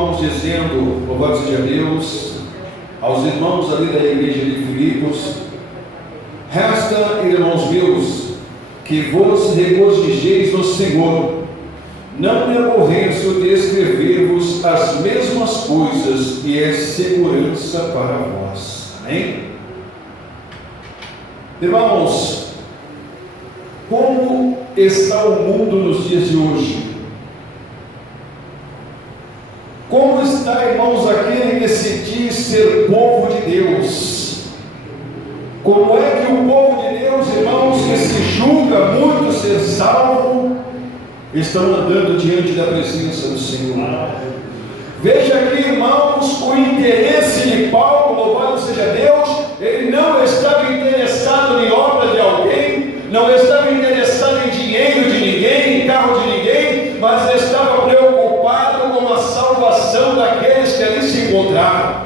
irmãos dizendo, louvado seja Deus, aos irmãos ali da igreja de Filipos: resta, irmãos meus, que vos regozijeis no Senhor. Não me aborreço de escrever-vos as mesmas coisas, e é segurança para vós. Amém? Irmãos, como está o mundo nos dias de hoje? Como está, irmãos, aquele que se diz ser povo de Deus? Como é que o povo de Deus, irmãos, que se julga muito ser salvo, estão andando diante da presença do Senhor? Veja aqui, irmãos, o interesse de Paulo, louvado seja Deus. Ele não estava interessado em obra de alguém, não estava interessado em dinheiro de ninguém, em carro de ninguém, mas estava preocupado com a salvação daqueles que ali se encontravam.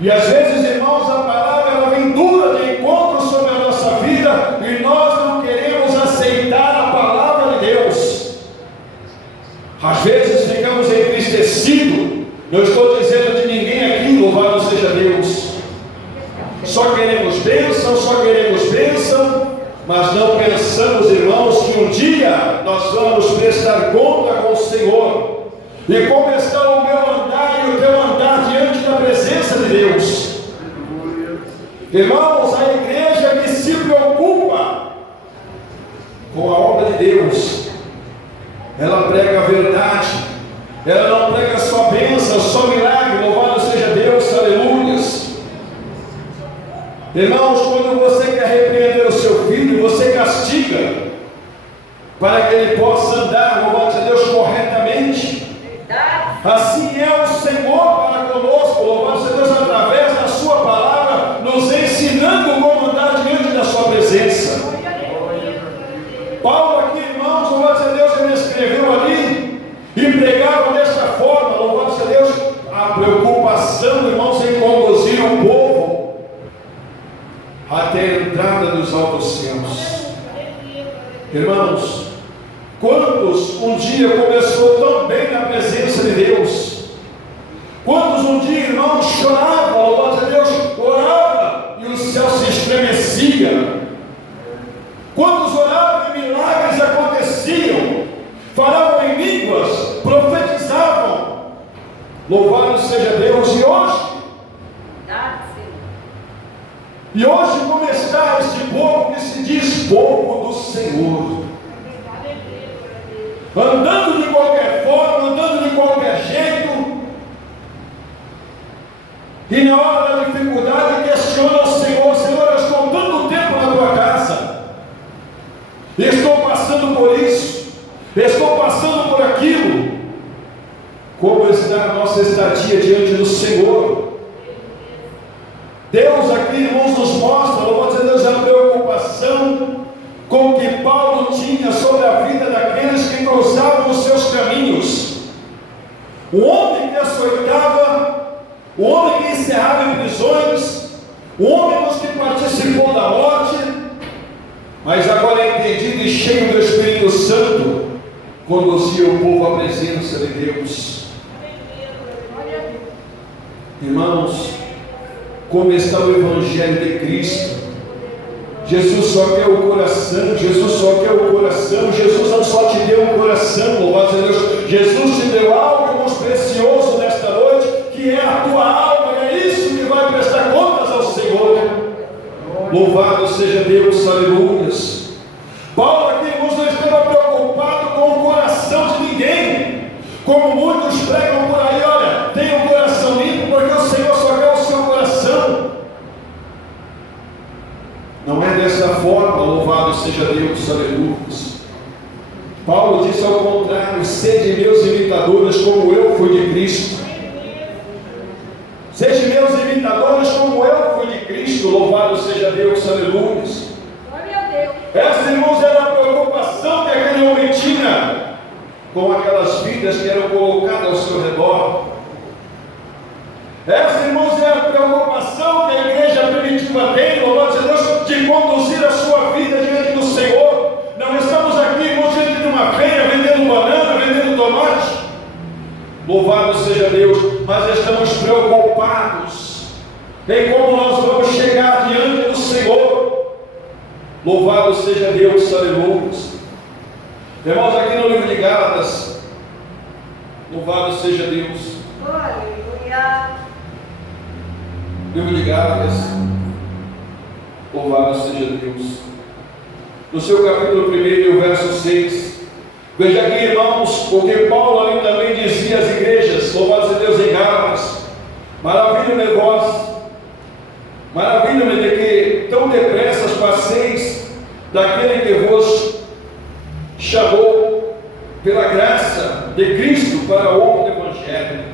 E às vezes, irmãos, a palavra ela vem dura de encontro sobre a nossa vida, e nós não queremos aceitar a palavra de Deus. Às vezes ficamos entristecidos. Não estou dizendo de ninguém aqui, louvado seja Deus. Só queremos bênção, mas não pensamos, irmãos, que um dia nós vamos prestar conta com o Senhor. E como está o meu andar e o teu andar diante da presença de Deus? Irmãos, a igreja que se preocupa com a obra de Deus, ela prega a verdade, ela não prega só bênção, só milagre, louvado seja Deus, aleluias. Irmãos, quando você quer repreender o seu filho, você castiga, para que ele possa andar, louvado seja Deus, corretamente. Assim é o Senhor para conosco, louvado seja Deus, através da sua palavra, nos ensinando como andar diante da sua presença. Paulo aqui, irmãos, louvado seja Deus, ele escreveu ali e pregava desta forma, louvado seja Deus, a preocupação, irmãos, em conduzir o povo até a entrada dos altos céus. Irmãos, quantos um dia começou tão bem na presença de Deus? Quantos um dia, irmãos, choravam, louvado seja Deus, orava e o céu se estremecia? Quantos oravam e milagres aconteciam? Falavam em línguas, profetizavam. Louvado seja Deus. E hoje? E hoje como está este povo que se diz povo do Senhor? Andando de qualquer forma, andando de qualquer jeito, e na hora da dificuldade questiona o Senhor: Senhor, eu estou tanto tempo na tua casa, estou passando por isso, estou passando por aquilo. Como está a nossa estadia diante do Senhor? Deus aqui, irmãos, nos mostra, louvado seja Deus, a preocupação com que Paulo tinha sobre a vida daqueles que cruzavam os seus caminhos. O homem que açoitava, o homem que encerrava em prisões, o homem que participou da morte, mas agora entendido e cheio do Espírito Santo, conduzia o povo à presença de Deus. Irmãos, como está o Evangelho de Cristo? Jesus só quer o coração, Jesus só quer o coração. Jesus não só te deu um coração, louvado seja Deus, Jesus te deu algo muito precioso nesta noite, que é a tua alma, e é isso que vai prestar contas ao Senhor. Louvado seja Deus, aleluias. Paulo aqui, irmãos, não estava preocupado com o coração de ninguém, como muitos pregam por aí: olha, tenha um coração limpo, porque o Senhor só quer o seu coração. Não é dessa forma, louvado seja Deus, aleluia. Paulo disse ao contrário: sede meus imitadores como eu fui de Cristo. Sede meus imitadores como eu fui de Cristo, louvado seja Deus, aleluia. Essa, irmãos, era a preocupação que aquele homem tinha com aquelas vidas que eram colocadas ao seu redor. Essa, irmãos, é a preocupação que a igreja primitiva tem, louvado seja Deus, de conduzir a sua vida diante do Senhor. Não estamos aqui, irmãos, diante de uma feira vendendo banana, vendendo tomate. Louvado seja Deus, mas estamos preocupados em como nós vamos chegar diante do Senhor. Louvado seja Deus, aleluia. Irmãos, aqui no livro de Gálatas, louvado seja Deus. Aleluia. Livro de Gálatas, louvado seja Deus. No seu capítulo 1, verso 6, veja aqui, irmãos, o que Paulo ali também dizia às igrejas, louvado seja Deus, em Gálatas. Maravilha-me vós, maravilha-me de que tão depressa passeis daquele que vos chamou pela graça de Cristo para outro evangelho.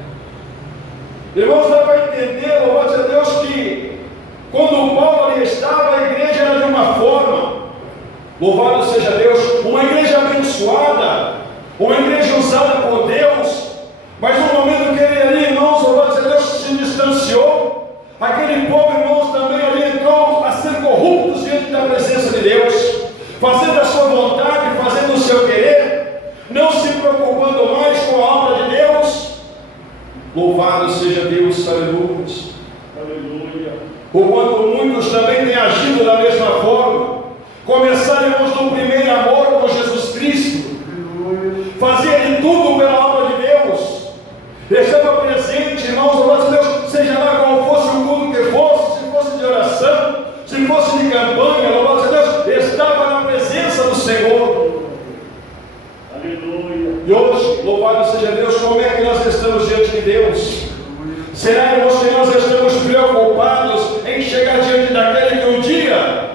Irmãos, dá para entender, louvado seja Deus, que quando Paulo ali estava, a igreja era de uma forma, louvado seja Deus, uma igreja abençoada, uma igreja usada por Deus, mas no momento que ele ali, irmãos, louvado seja Deus, se distanciou, aquele povo, irmãos, também ali entrou a ser corruptos diante da presença de Deus, fazendo a sua vontade, fazendo o seu querer, não se preocupando mais com a obra de Deus. Louvado seja Deus, aleluia. Aleluia. Porquanto muitos também têm agido da mesma forma, começaram, irmãos, no primeiro amor com Jesus Cristo, fazia de tudo pela obra de Deus, estava presente, irmãos, louvado seja Deus, seja lá qual fosse o culto que fosse, se fosse de oração, se fosse de campanha, louvado seja Deus, estava na presença do Senhor. Aleluia. E hoje, louvado seja Deus, como é que nós estamos diante de Deus? Será, irmãos, que nós estamos preocupados em chegar diante daquele que um dia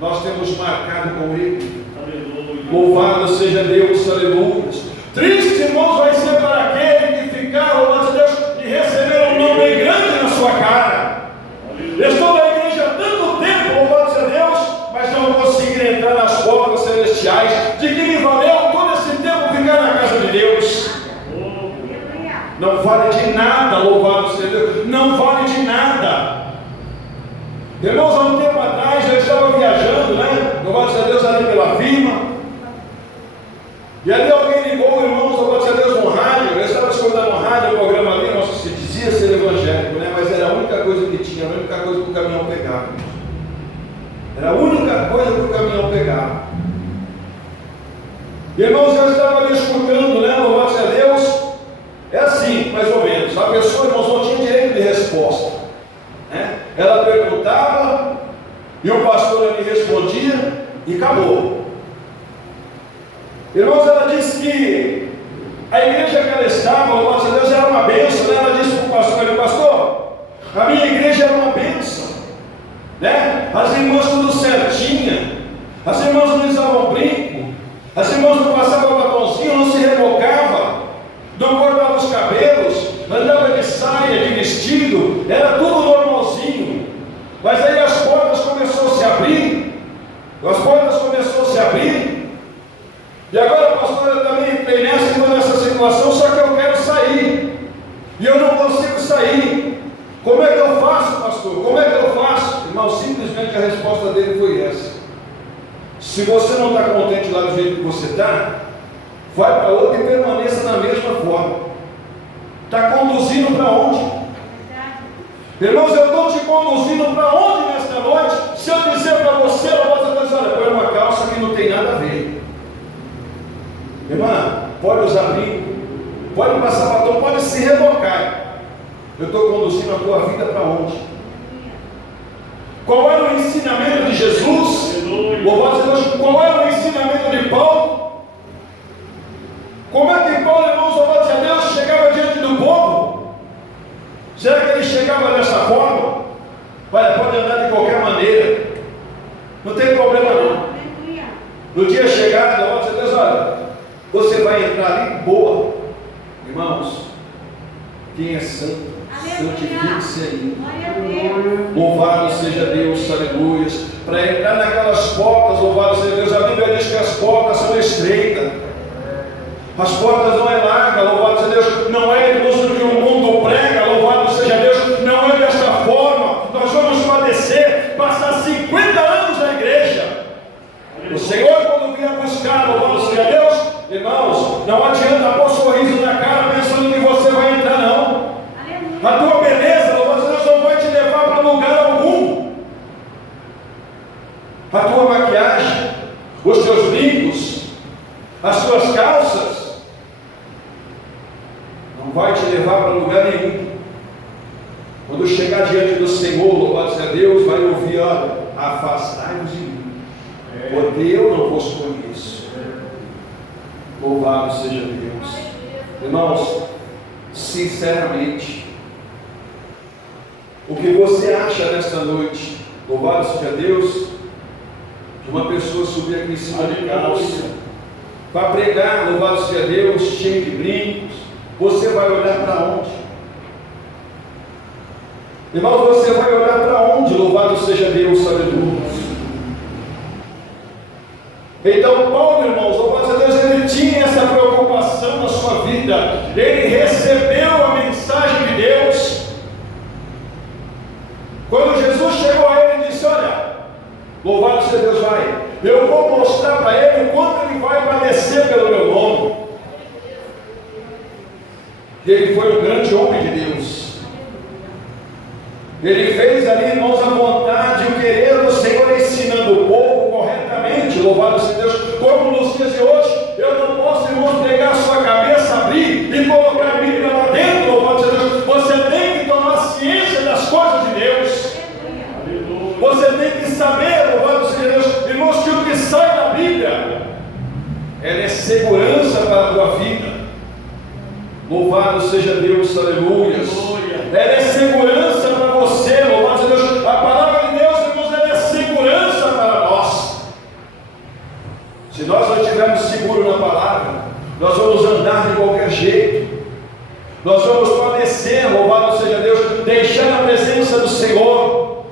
nós temos marcado com Ele? Aleluia. Louvado seja Deus, aleluia. Triste, irmãos, vai ser para aquele que ficar, louvado seja Deus, e receber um nome bem grande na sua cara. Aleluia. Estou na igreja há tanto tempo, louvado seja Deus, mas não consegui entrar nas portas celestiais. De que me valeu todo esse tempo ficar na casa de Deus? Não vale de nada, louvado seja Deus, não vale de nada. Irmãos, há um tempo atrás eu estava viajando, né? Louvado seja Deus, ali pela firma. E ali alguém ligou, irmãos, louvado seja Deus, no rádio. Eu estava escutando no rádio o programa ali, nosso, se dizia ser evangélico, né? Mas era a única coisa que tinha, a única coisa que o caminhão pegava. Era a única coisa que o caminhão pegava. Irmãos, eu estava ali escutando, né? Louvado seja Deus. É assim, mais ou menos. A pessoa, irmãos, não tinha direito de resposta, né? Ela perguntava e o pastor ali respondia e acabou. Irmãos, ela disse que a igreja que ela estava, louvado seja Deus, era uma bênção, né? Ela disse para o pastor: pastor, a minha igreja era uma bênção, né? As irmãs tudo certinha, as irmãs não usavam brinco, as irmãs não passavam batonzinho, não se rebocava, não cortava os cabelos, andava de saia, de vestido, era tudo normalzinho. Mas aí as portas começaram a se abrir, e agora, pastor, eu também entrei nessa situação, só que eu quero sair, e eu não consigo sair. Como é que eu faço, pastor? Como é que eu faço? Irmão, simplesmente a resposta dele foi essa: se você não está contente lá do jeito que você está, vai para outra e permaneça na mesma forma. Está conduzindo para onde? Irmãos, eu estou te conduzindo para onde nesta noite? Se eu dizer para você, olha, põe uma calça que não tem nada a ver. Irmã, pode usar brinco, pode passar batom, pode se rebocar. Eu estou conduzindo a tua vida para onde? Qual era o ensinamento de Jesus? Louvado seja Deus. Qual era o ensinamento de Paulo? Como é que Paulo, irmãos, louvado seja Deus, chegava diante do povo? Será que ele chegava dessa forma? Olha, pode andar de qualquer maneira, não tem problema não. No dia chegado, louvado seja Deus, olha, você vai entrar ali, boa. Irmãos, quem é santo, santifique-se aí. Louvado seja Deus, aleluia. Para entrar naquelas portas, louvado seja Deus, a Bíblia diz que as portas são estreitas, as portas não é larga, louvado seja Deus, não é irmãos do que o mundo prega, louvado seja Deus, não é desta forma. Nós vamos padecer, passar 50 anos na igreja. O Senhor, quando vier buscar, louvado seja Deus, irmãos, não adianta pôr sorriso na cara pensando que você os seus brincos, as suas calças, não vai te levar para lugar nenhum. Quando chegar diante do Senhor, louvado seja Deus, vai ouvir: olha, afastai-vos de mim, porque eu não vos conheço. Louvado seja Deus. Irmãos, sinceramente, o que você acha nesta noite, louvado seja Deus, de uma pessoa subir aqui em cima de calça, para pregar, louvado seja Deus, cheio de brincos? Você vai olhar para onde? Irmãos, você vai olhar para onde? Louvado seja Deus, aleluia. Então Paulo, irmãos, louvado seja Deus, ele tinha essa preocupação na sua vida. Ele recebeu a mensagem de Deus. Quando Jesus chegou a ele e disse: olha, louvado seja Deus, vai, eu vou mostrar para ele o quanto ele vai padecer pelo meu nome. E ele foi um grande homem de Deus. Ele fez ali, irmãos, a vontade e o querer do Senhor, ensinando o povo corretamente, louvado seja Deus. Como nos dias de hoje, eu não posso, irmãos, pegar a sua cabeça, abrir e colocar a Bíblia lá dentro, louvado seja Deus. Você tem que tomar ciência das coisas de Deus. Você tem que saber, louvado seja Deus, irmãos, que o que sai da Bíblia, ela é segurança para a tua vida. Louvado seja Deus, aleluia. Ela é segurança para você, louvado seja Deus. A palavra de Deus, irmãos, ela é segurança para nós. Se nós não estivermos seguros na palavra, nós vamos andar de qualquer jeito. Nós vamos padecer, louvado seja Deus, deixando a presença do Senhor.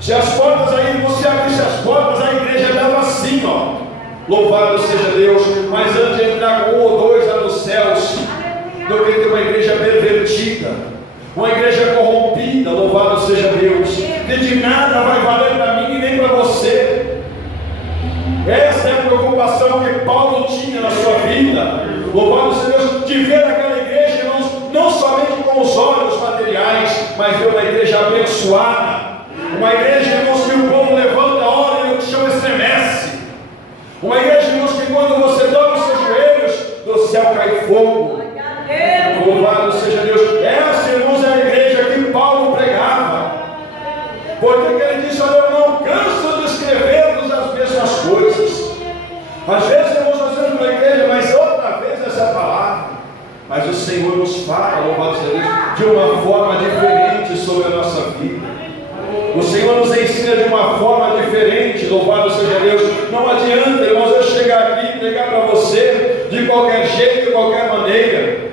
Se as portas aí, você abrisse as portas, a igreja estava assim, ó. Louvado seja Deus. Mas antes de entrar com um ou dois lá nos céus, do que ter uma igreja pervertida, uma igreja corrompida, louvado seja Deus, que de nada vai valer para mim e nem para você. Essa é a preocupação que Paulo tinha na sua vida, louvado seja Deus, de ver aquela igreja, irmãos, não somente com os olhos materiais, mas ver uma igreja abençoada, uma igreja, irmãos, que o povo levanta a hora e o chão estremece, uma igreja, irmãos, que quando você dobra os seus joelhos, do céu cai fogo. Louvado seja Deus. Essa, irmãos, é a igreja que Paulo pregava. Porque ele disse: olha, eu não canso de escrever-vos as mesmas coisas. Às vezes, irmãos, nós vamos para a igreja, mas outra vez essa palavra. Mas o Senhor nos fala, louvado seja Deus, de uma forma diferente sobre a nossa vida. O Senhor nos ensina de uma forma diferente, louvado seja Deus. Não adianta, irmãos, eu chegar aqui e pregar para você de qualquer jeito, de qualquer maneira.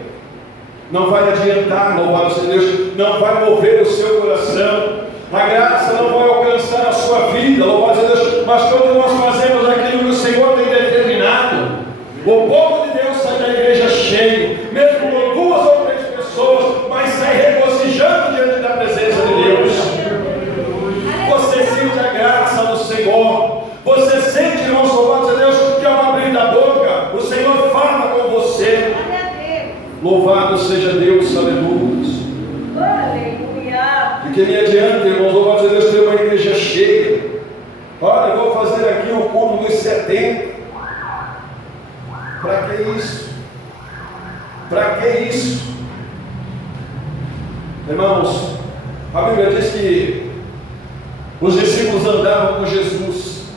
Não vai adiantar, louvado seja Deus, não vai mover o seu coração, a graça não vai alcançar a sua vida, louvado seja Deus. Mas quando nós fazemos aquilo que o Senhor tem determinado, o povo de Deus sai da igreja cheio, mesmo com duas ou três pessoas, mas sai regozijando diante da presença de Deus. Você sente a graça do Senhor, você sente, irmãos, louvado seja Deus, que ao abrir da boca, o Senhor fala com você. Louvado seja Deus, aleluia. De que me adianta, irmãos, louvado seja Deus, ter uma igreja cheia. Olha, eu vou fazer aqui o culto dos 70. Para que isso? Para que isso? Irmãos, a Bíblia diz que os discípulos andavam com Jesus.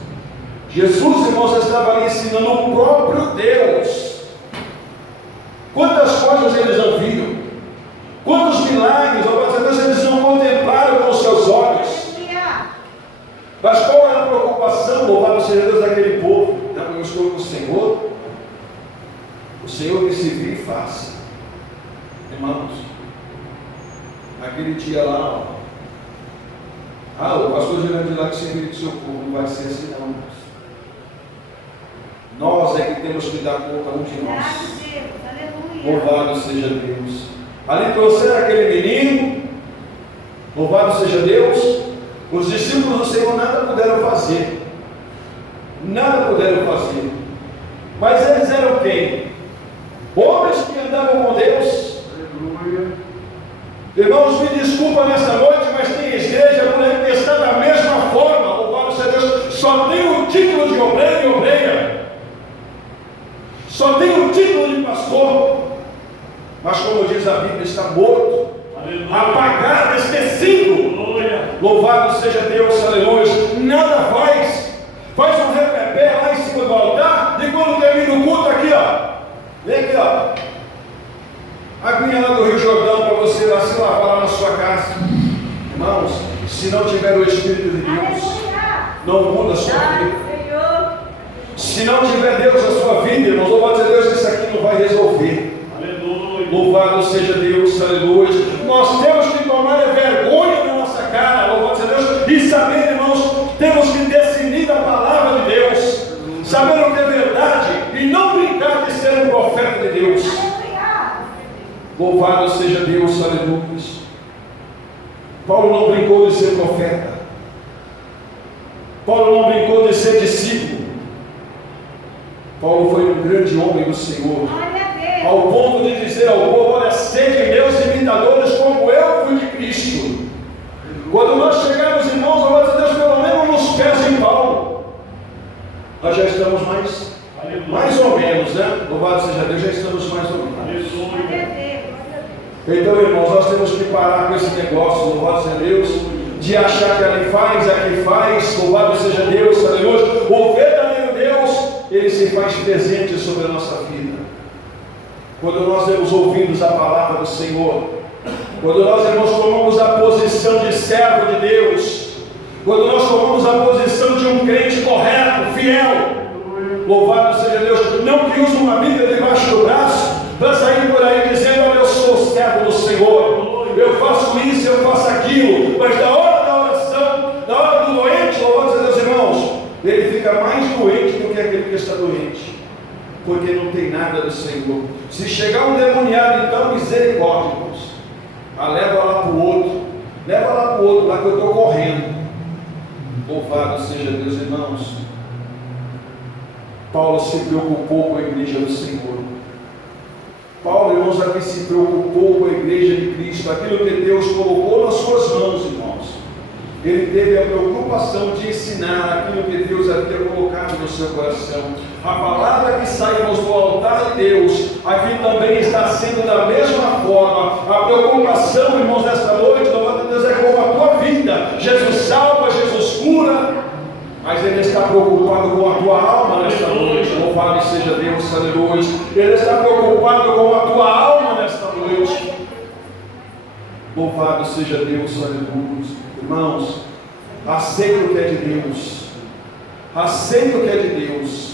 Jesus, irmãos, estava ali ensinando o próprio Deus. Quantas coisas eles não viram, quantos milagres, eles não contemplaram com os seus olhos. Mas qual era a preocupação, louvado seja Deus, daquele povo? Eu estou com o Senhor que se vira e faça. Irmãos, naquele dia lá, o pastor Gerando lá que se vira do seu povo, não vai ser assim não. Nós é que temos que dar conta um de nós. Louvado seja Deus. Ali trouxeram aquele menino, louvado seja Deus. Os discípulos do Senhor nada puderam fazer, mas eles eram quem? Homens que andavam com Deus. Irmãos, me desculpa nessa noite, mas tem igreja por aí que está da mesma forma, louvado seja Deus, só tem o título de obreiro diz a Bíblia, está morto, apagado, esquecido. Louvado seja Deus, aleluia. Nada faz um repepé lá em cima do altar, e quando termina o culto, aqui ó, vem aqui ó, aguinha lá do Rio Jordão para você lá se lavar lá na sua casa. Irmãos, se não tiver o Espírito de Deus, não muda a sua vida. Se não tiver Deus na sua vida, irmãos, louvado seja Deus, isso aqui não vai resolver. Aleluia. Louvado seja Deus, aleluia. Nós temos que tomar vergonha na nossa cara, louvado seja Deus, e saber, irmãos, temos que discernir a palavra de Deus, saber o que é verdade, e não brincar de ser um profeta de Deus. Louvado seja Deus, aleluia. Paulo não brincou de ser profeta. Paulo não brincou de ser discípulo. Paulo foi um grande homem do Senhor, ao ponto de dizer ao povo: olha, sede meus imitadores como eu fui de Cristo. Quando nós chegarmos, irmãos, louvado a Deus, pelo menos nos pés de Paulo, nós já estamos mais ou menos, né? Louvado seja Deus, já estamos mais ou menos. Então, irmãos, nós temos que parar com esse negócio, louvado seja Deus, de achar que ali faz, aqui faz, louvado seja Deus, aleluia. O verdadeiro Deus, Ele se faz presente sobre a nossa vida. Quando nós temos ouvidos a palavra do Senhor, quando nós, irmãos, tomamos a posição de servo de Deus, quando nós tomamos a posição de um crente correto, fiel, louvado seja Deus, não que use uma Bíblia debaixo do braço, para sair por aí dizendo: olha, eu sou servo do Senhor, eu faço isso, eu faço aquilo, mas na hora da oração, na hora do doente, louvado seja Deus, irmãos, ele fica mais doente do que aquele que está doente, porque não tem nada do Senhor. Se chegar um demoniado, então misericórdia, irmãos, leva lá para o outro, lá que eu estou correndo. Louvado seja Deus, irmãos. Paulo se preocupou com a igreja do Senhor. Paulo, irmãos, aqui se preocupou com a igreja de Cristo, aquilo que Deus colocou nas suas mãos, irmãos. Ele teve a preocupação de ensinar aquilo que Deus havia colocado no seu coração. A palavra que saímos do altar de Deus, aqui também está sendo da mesma forma. A preocupação, irmãos, nesta noite, louvado a Deus, é com a tua vida. Jesus salva, Jesus cura, mas Ele está preocupado com a tua alma nesta noite. Louvado seja Deus, aleluia. Ele está preocupado com a tua alma nesta noite. Louvado seja Deus, aleluia. Irmãos, aceita o que é de Deus. Aceita o que é de Deus.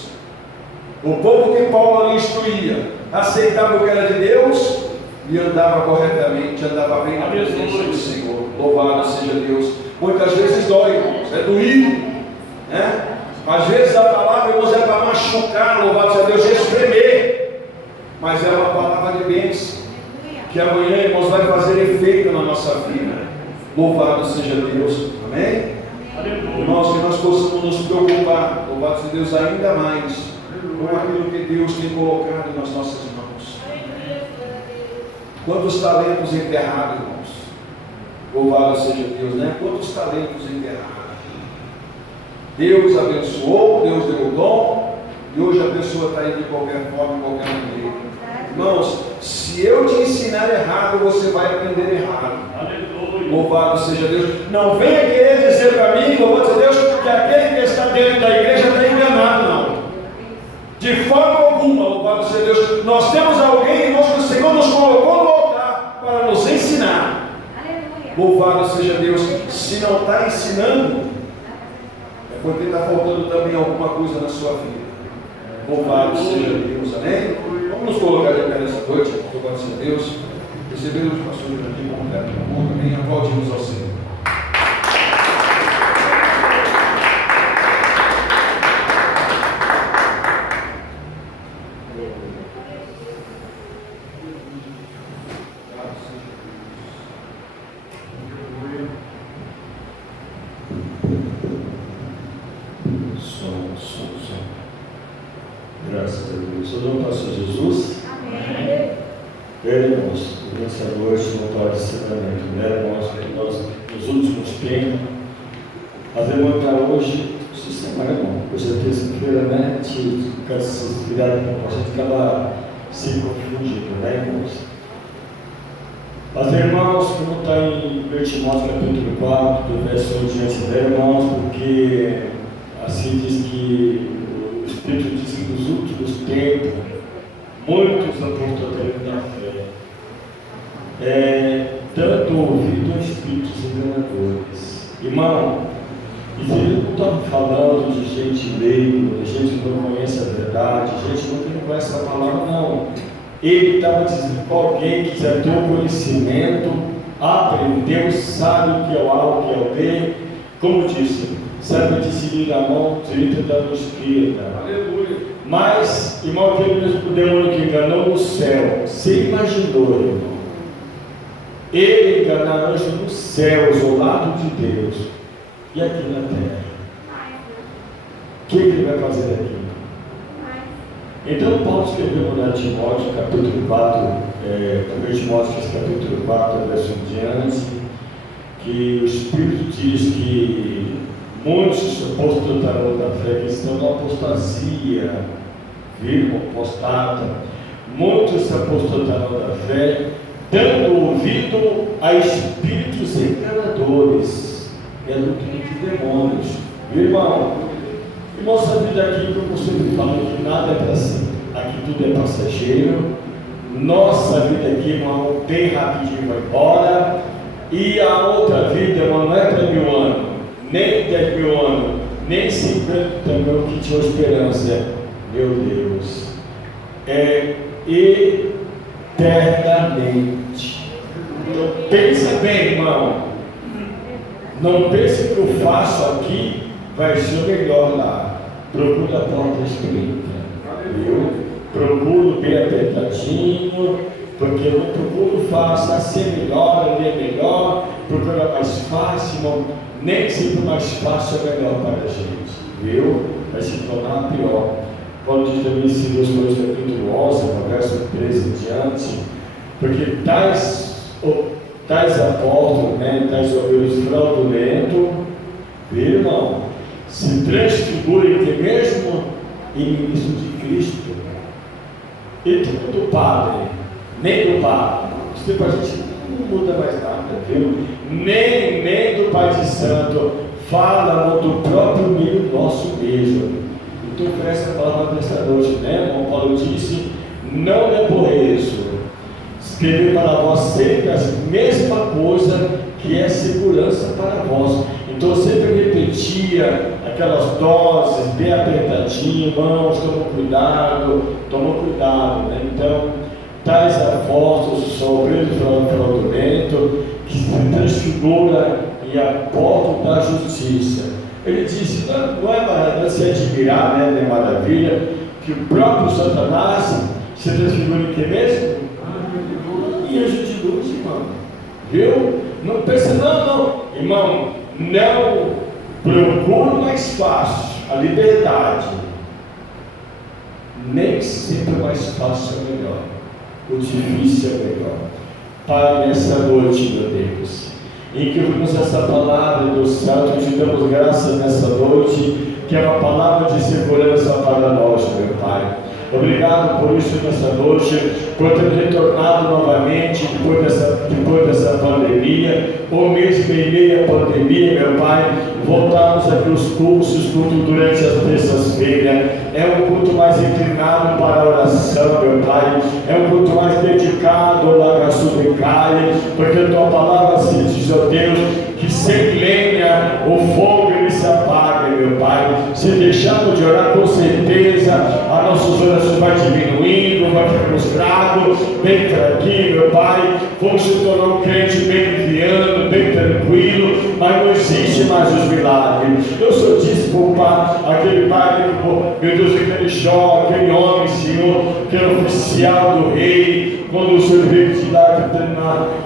O povo que Paulo ali instruía aceitava o que era de Deus e andava corretamente, andava bem na presença do Senhor. Louvado seja Deus. Muitas vezes dói, irmãos, é doído, né? Às vezes a palavra, irmãos, é para machucar, louvado seja Deus, espremer, mas é uma palavra de bênção, que amanhã, irmãos, vai fazer efeito na nossa vida. Louvado seja Deus, amém? Irmãos, que nós possamos nos preocupar, louvado seja Deus, ainda mais com aquilo que Deus tem colocado nas nossas mãos. Quantos talentos enterrados, irmãos? Louvado seja Deus, né? Quantos talentos enterrados? Deus abençoou, Deus deu o dom, e hoje a pessoa está aí de qualquer forma, de qualquer maneira. Irmãos, se eu te ensinar errado, você vai aprender errado. Aleluia. Louvado seja Deus. Não venha querer dizer para mim, louvado seja Deus, que aquele que está dentro da igreja está enganado, não. De forma alguma, louvado seja Deus. Nós temos alguém, irmãos, que o Senhor nos colocou no altar para nos ensinar. Aleluia. Louvado seja Deus. Se não está ensinando, é porque está faltando também alguma coisa na sua vida. Louvado seja Deus, amém? Vamos nos colocar de pé nessa noite, louvado seja Deus. Recebemos o pastor Jardim com completo amor, também aplaudimos ao Senhor. Graças a Deus. Eu dou o pastor Jesus. Amém. Irmãos, nessa noite não pode ser também, né, irmãos, que nós, nos últimos tempos, nós vamos entrar hoje, essa semana, irmão, hoje é terça-feira, né, a gente acaba se confundindo, né, irmãos? Mas irmãos, como está em 1 Timóteo capítulo 4, do verso 1 diante dela, irmãos, porque assim diz que o Espírito diz que nos últimos tempos muitos apostatariam da fé, dando ouvido a espíritos enganadores. Irmão, e ele não está falando de gente leiga, de gente que não conhece a verdade, gente que não conhece a palavra, não. Ele estava dizendo que alguém que já tem o conhecimento, aprendeu, sabe o que é o A, o que é o B, como disse, sabe discernir a mão direita da mão esquerda. Aleluia. Mas, irmão, aquele mesmo demônio que enganou no céu, você imaginou, irmão? Ele enganar anjos nos céus, ao lado de Deus, e aqui na terra. O que ele vai fazer aqui? Então, Paulo escreveu no Timóteo, capítulo 4, 1 Timóteo, capítulo 4, verso em diante, que o Espírito diz que muitos apostatarão da fé, que estão na apostasia, viram, apostata, muitos apostatarão da fé, dando ouvido a espíritos enganadores, é a doutrina de demônios, viu, irmão? E nossa vida aqui, como eu sempre falo, que nada é para sempre, aqui tudo é passageiro, nossa vida aqui, irmão, bem rapidinho vai embora, e a outra vida, irmão, não é para 1000 anos, nem 10 mil anos, nem 50 mil que tinha esperança, meu Deus, é eternamente. Então pensa bem, irmão, não pense que eu faço aqui vai ser o melhor lá. Procura a porta estreita, viu? Procuro bem apertadinho, porque eu não procuro fácil, assim é melhor, ali é melhor, procura mais fácil, não, nem sempre mais fácil é melhor para a gente, viu? Vai se tornar pior. Paulo diz também em 2 Coríntios capítulo 11, no verso 13 em diante, porque tais apóstolos, né, tais obreiros fraudulentos, viu, irmão? Se transfigurem que mesmo inimigos de Cristo, e tudo do Padre, nem do Padre, isso para a gente não muda mais nada, viu? Nem do Pai de Santo, falam do próprio meio nosso mesmo. Então, foi essa palavra desta noite, né? Como Paulo disse, não me aborreço, escrever para vós sempre a mesma coisa que é segurança para vós. Então eu sempre repetia aquelas doses bem apertadinhas, irmãos, toma cuidado, né? Então, tais apóstolos são obreiros fraudulentos, que se transfigura em apóstolo da justiça. Ele disse, não é se admirar, né, é maravilha, que o próprio Satanás se transfigura em que mesmo? Em anjo de luz, irmão. Viu? Não pensa, não, irmão, não procure mais fácil a liberdade. Nem sempre o mais fácil é melhor. O difícil é melhor. Pai, nessa noite, meu Deus, em que ouvimos essa palavra do céu, te damos graças nessa noite, que é uma palavra de segurança para nós, meu Pai. Obrigado por isso nessa noite, por ter retornado novamente depois dessa pandemia, ou mesmo em meio à pandemia, meu Pai, voltarmos aqui os cultos durante as terças-feiras. É um culto mais inclinado para a oração, meu Pai, é um culto mais dedicado ao Lagasubicai, porque a tua palavra se diz, ó Deus, que sem lenha o fogo ele se apaga, meu Pai. Se deixarmos de orar, com certeza a nossas orações vai diminuindo, vai ficando fracos, bem fraquinho, meu Pai. Vamos se tornar um crente bem liviano, bem tranquilo, mas não existe mais os milagres. Eu só disse para o Pai, aquele Pai, meu Deus, aquele Jó, aquele homem, Senhor, que era oficial do rei, quando o Senhor veio de lá,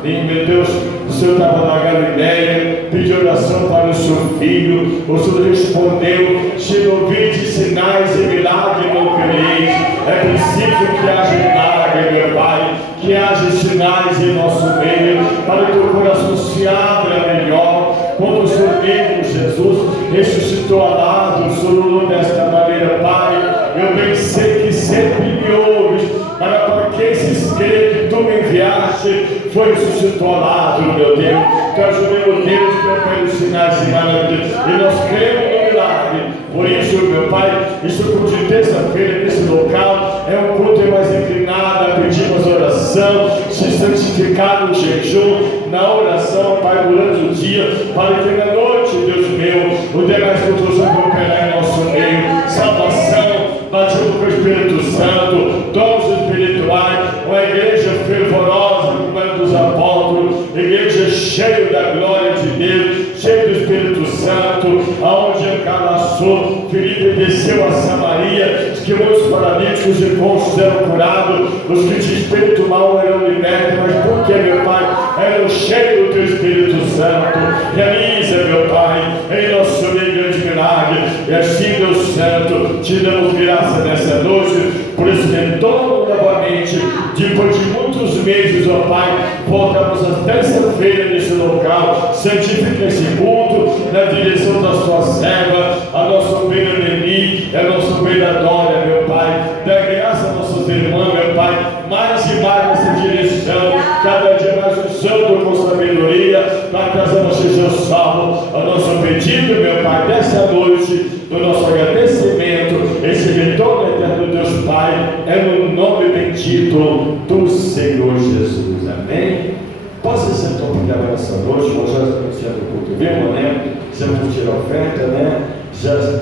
meu Deus, o Senhor estava na Galileia, pediu oração para o seu filho, o Senhor respondeu, se ouvide sinais e milagres não creis, é preciso que haja milagre, meu Pai, que haja sinais em nosso meio, para que o coração se abra melhor. Quando o Senhor mesmo, Jesus, ressuscitou a Lázaro, o Senhor orou desta maneira, Pai, eu bem sei que sempre me ouves, para que esses creem que tu me enviaste foi suscitou ao lado, meu Deus. Tu és o meu Deus pelos sinais e maravilhas. E nós cremos no milagre. Por isso, meu Pai, isso culto de terça-feira nesse local é um culto mais inclinado, pedimos oração, se santificar no jejum, na oração, Pai, durante o dia, para que na noite, Deus meu, o demais cultos vão operar em nosso meio, salvação, batido com o Espírito Santo, dons espirituais, uma igreja fervorosa, como é dos apóstolos, igreja cheia da glória de Deus, cheia do Espírito Santo, aonde encalaçou, Filipe desceu a Samaria, que muitos paralíticos e coxos eram curados, os que de espírito mal eram libertos, mas porque, meu Pai, eram cheios do Teu Espírito Santo. Realiza, meu Pai, em nosso meio grande milagre, e assim, Deus Santo, te damos graça nessa noite, por esse retorno novamente, depois de muitos meses, ó Pai, voltamos a terça-feira nesse local, santifica esse culto, na direção da Sua serva, a nossa ovelha Neni, a nossa ovelha Dória, meu Pai, dá graça a nossas irmãs, meu Pai, mais e mais nessa direção, cada dia mais um santo com sabedoria, para que as almas sejam salvas. A nosso pedido, meu Pai, dessa noite, do nosso agradecimento, esse retorno eterno do Deus Pai, é no nome bendito do Senhor Jesus. Amém? Posso ser sentar um pouquinho nessa noite? Nós já estamos iniciando o culto, viu, né? Já vamos tirar a oferta, né? Já.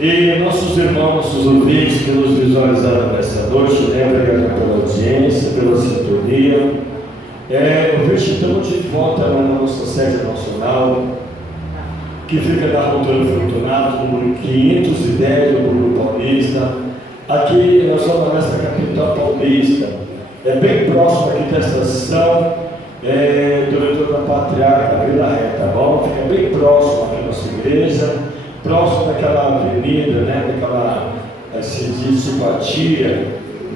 E nossos irmãos, nossos ouvintes que nos visualizaram nessa noite, né? Obrigado pela audiência, pela sintonia. Hoje estamos de volta na nossa sede nacional, que fica na Rua Antônio Fortunato, número 510 do Grupo Paulista. Aqui nós somos nessa capital paulista, bem próximo aqui da estação do Retorno da Patriarca Vila Ré, tá bom? Fica bem próximo aqui da nossa igreja, próximo daquela avenida, né? Daquela simpatia,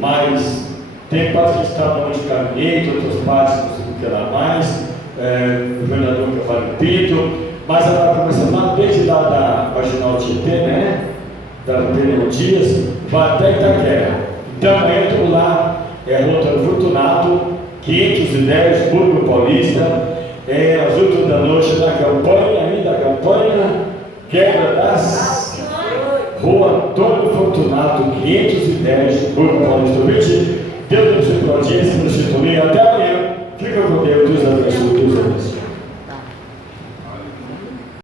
mas tem partes que estão de Carneiro, outras partes que era mais, governador Cavalho Pinto, mas ela começa lá desde lá da Marginal Tietê, né? Da Pneu Dias, vai até Itaquera. Então entro lá, Rua Antônio Fortunato, 510, Burgo Paulista, às 8 da noite, na campanha, ainda a campanha, quebra das Rua Antônio Fortunato, 510, Burgo Paulista.